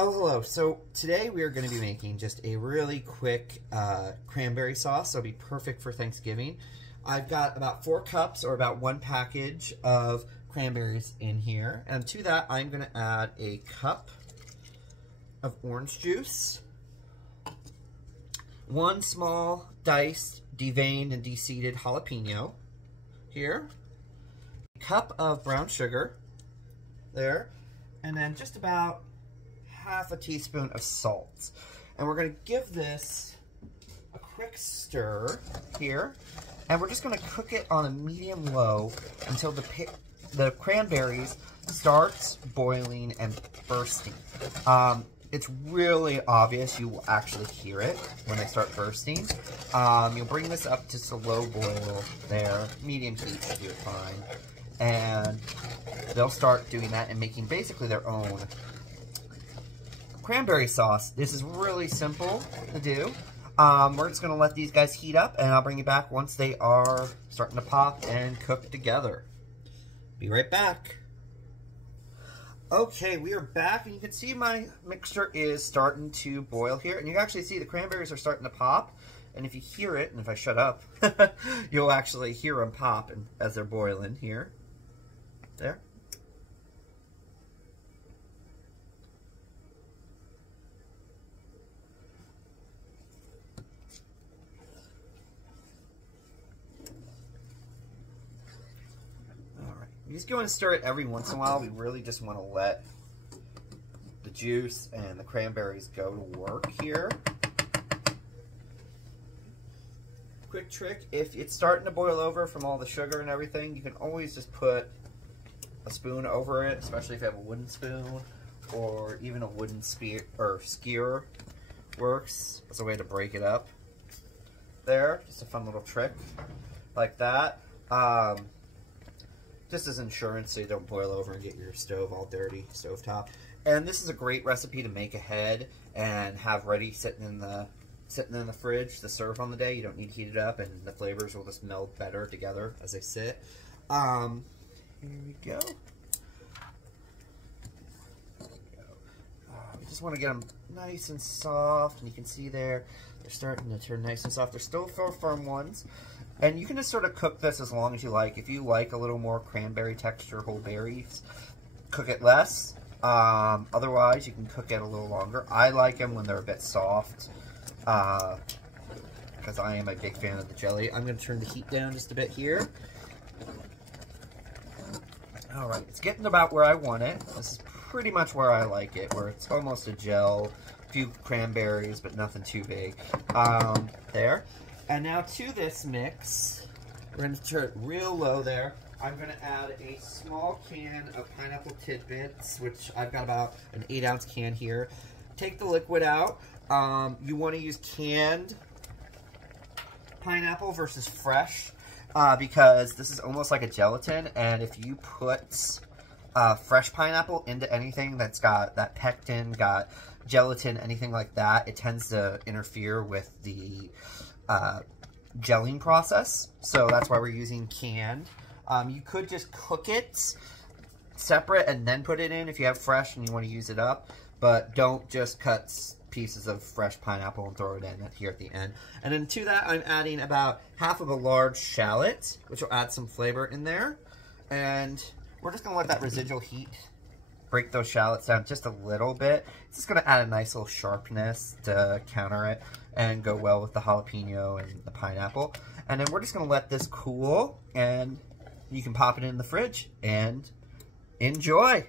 Oh, hello. So today we are going to be making just a really quick cranberry sauce. So it'll be perfect for Thanksgiving. I've got about 4 cups or about 1 package of cranberries in here. And to that, I'm going to add a cup of orange juice, 1 small diced, deveined, and deseeded jalapeno here, a cup of brown sugar there, and then just about half a teaspoon of salt. And we're going to give this a quick stir here, and we're just going to cook it on a medium-low until the cranberries starts boiling and bursting. It's really obvious. You will actually hear it when they start bursting. You'll bring this up to just a low boil there, medium heat should do it fine, and they'll start doing that and making basically their own cranberry sauce. This is really simple to do. We're just going to let these guys heat up, and I'll bring you back once they are starting to pop and cook together. Be right back. Okay, we are back, and you can see my mixture is starting to boil here, and you can actually see the cranberries are starting to pop, and if you hear it, and if I shut up, you'll actually hear them pop as they're boiling here. There. You just go and stir it every once in a while. We really just want to let the juice and the cranberries go to work here. Quick trick, if it's starting to boil over from all the sugar and everything, you can always just put a spoon over it, especially if you have a wooden spoon, or even a wooden skewer works as a way to break it up. There, just a fun little trick like that. Just as insurance so you don't boil over and get your stove all dirty, stovetop. And this is a great recipe to make ahead and have ready sitting in the fridge to serve on the day. You don't need to heat it up, and the flavors will just meld better together as they sit. Here we go. We just want to get them nice and soft, and you can see there they're starting to turn nice and soft. They're still firm ones. And you can just sort of cook this as long as you like. If you like a little more cranberry texture, whole berries, cook it less. Otherwise, you can cook it a little longer. I like them when they're a bit soft, because I am a big fan of the jelly. I'm going to turn the heat down just a bit here. Alright, it's getting about where I want it. This is pretty much where I like it, where it's almost a gel. A few cranberries, but nothing too big. There. And now to this mix, we're going to turn it real low there. I'm going to add a small can of pineapple tidbits, which I've got about an 8-ounce can here. Take the liquid out. You want to use canned pineapple versus fresh, because this is almost like a gelatin, and if you put fresh pineapple into anything that's got that pectin, got gelatin, anything like that, it tends to interfere with the gelling process, so that's why we're using canned. You could just cook it separate and then put it in if you have fresh and you want to use it up, but don't just cut pieces of fresh pineapple and throw it in here at the end. And then to that, I'm adding about half of a large shallot, which will add some flavor in there, and we're just going to let that residual heat break those shallots down just a little bit. It's just going to add a nice little sharpness to counter it and go well with the jalapeno and the pineapple. And then we're just going to let this cool, and you can pop it in the fridge and enjoy.